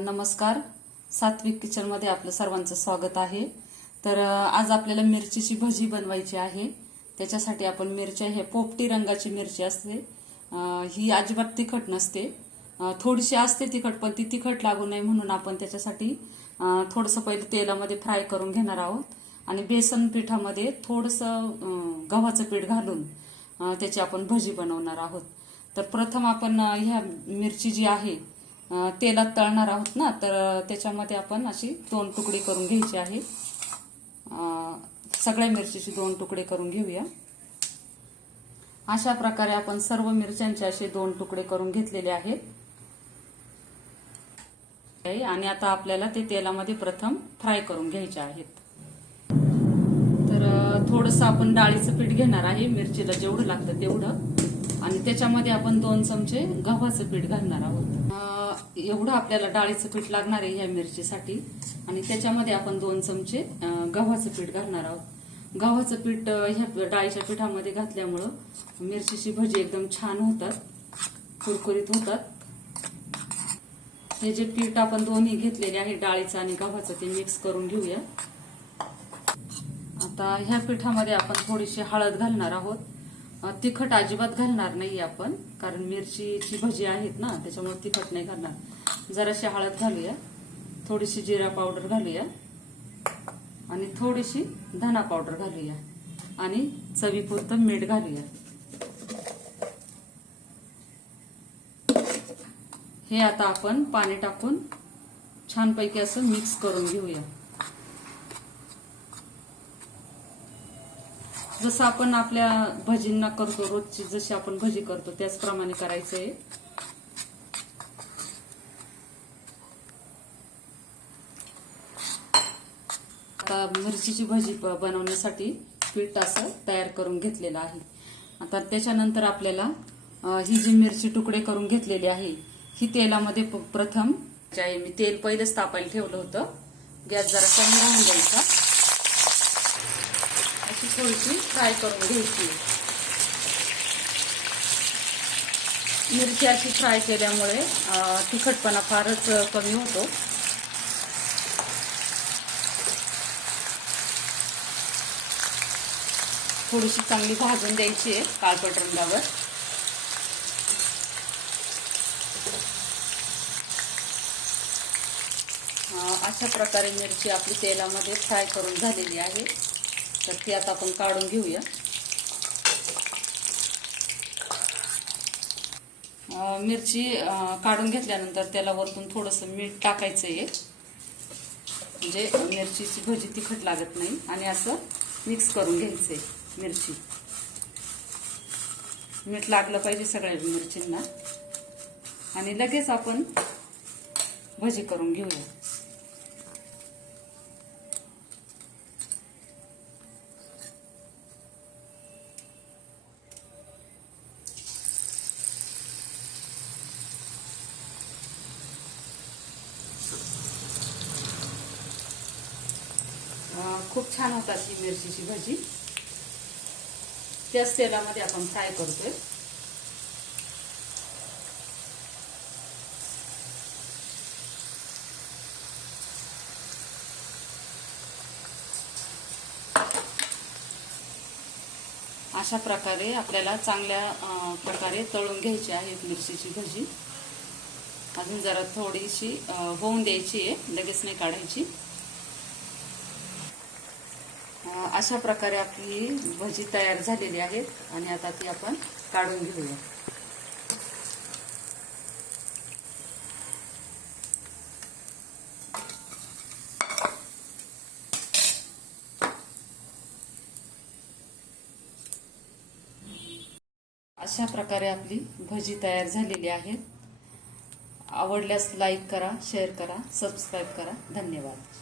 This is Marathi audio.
नमस्कार, सात्विक किचनमध्ये आपलं सर्वांचं स्वागत आहे। तर आज आपल्याला मिरचीची भजी बनवायची आहे। त्याच्यासाठी आपण मिरच्या हे पोपटी रंगाची मिरची असते, ही अजिबात तिखट नसते, थोडीशी असते तिखट, पण ती तिखट लागू नये म्हणून आपण त्याच्यासाठी थोडंसं पहिले तेलामध्ये फ्राय करून घेणार आहोत आणि बेसन पिठामध्ये थोडंसं गव्हाचं पीठ घालून त्याची आपण भजी बनवणार आहोत। तर प्रथम आपण ह्या मिरची जी आहे तेलात तळणार आहोत ना, तर त्याच्यामध्ये आपण अशी 2 तुकडे करून घ्यायची आहे। सगळ्या मिरचीचे 2 तुकडे करून घेऊया। अशा प्रकारे आपण सर्व मिरच्यांचे असे 2 तुकडे करून घेतलेले आहेत आणि आता आपल्याला ते तेलामध्ये प्रथम फ्राय करून घ्यायचे आहेत। तर थोडंसं आपण डाळीचं पीठ घेणार आहे, मिरचीला जेवढं लागतं तेवढं, आणि त्याच्यामध्ये आपण 2 चमचे गव्हाचं पीठ घालणार आहोत। एवढं आपल्याला डाळीचं पीठ लागणार आहे ह्या मिरचीसाठी, आणि त्याच्यामध्ये आपण 2 चमचे गव्हाचं पीठ घालणार आहोत। गव्हाचं पीठ ह्या डाळीच्या पिठामध्ये घातल्यामुळं मिरचीची भजी एकदम छान होतात, कुरकुरीत होतात। हे जे पीठ आपण दोन्ही घेतलेले आहे, डाळीचं आणि गव्हाचं, ते मिक्स करून घेऊया। आता ह्या पिठामध्ये आपण थोडीशी हळद घालणार आहोत। तिखट अजिबात घालणार नाही आपण, कारण मिरचीची भजी आहेत ना, त्याच्यामुळे तिखट नाही घालणार। जराशी हळद घालूया, थोडीशी जिरा पावडर घालूया आणि थोडीशी धना पावडर घालूया आणि चवीपुरतं मीठ घालूया। हे आता आपण पाणी टाकून छानपैकी असं मिक्स करून घेऊया। जसं आपण आपल्या भजींना करतो, रोजची जशी आपण भजी करतो त्याचप्रमाणे करायचंय। आता मिरचीची भजी बनवण्यासाठी पीठ असं तयार करून घेतलेलं आहे। आता त्याच्यानंतर आपल्याला ही जी मिरची तुकडे करून घेतलेली आहे ही तेलामध्ये प्रथम मी तेल पहिलेच तापायला ठेवलं होतं, गॅस जरा कमी राहून द्यायचा, अशी थोडीशी फ्राय करून घ्यायची। मिरची अशी फ्राय केल्यामुळे तिखटपणा फारच कमी होतो। थोडीशी चांगली भाजून द्यायची आहे काळपट रंगावर। अशा प्रकारे मिरची आपली तेलामध्ये फ्राय करून झालेली आहे, तर ती आता आपण काढून घेऊया। मिरची काढून घेतल्यानंतर त्याला वरतून थोडंसं मीठ टाकायचं आहे, म्हणजे मिरचीची भजी तिखट लागत नाही, आणि असं मिक्स करून घ्यायचंय। मिरची मीठ लागलं पाहिजे सगळ्या मिरचींना, आणि लगेच आपण भजी करून घेऊया। खूप छान होतात ही मिरचीची भजी, त्याच तेलामध्ये आपण फ्राय करतोय। अशा प्रकारे आपल्याला चांगल्या प्रकारे तळून घ्यायची आहे मिरचीची भजी। अजून जरा थोडीशी होऊन द्यायची आहे, लगेच नाही काढायची। अशा प्रकारे आपली भजी तयार झालेली आहे, आणि आता ती आपण काढून घेऊया। अशा प्रकारे आपली भजी तयार झालेली आहे। आवडल्यास लाईक करा, शेअर करा, सबस्क्राईब करा। धन्यवाद।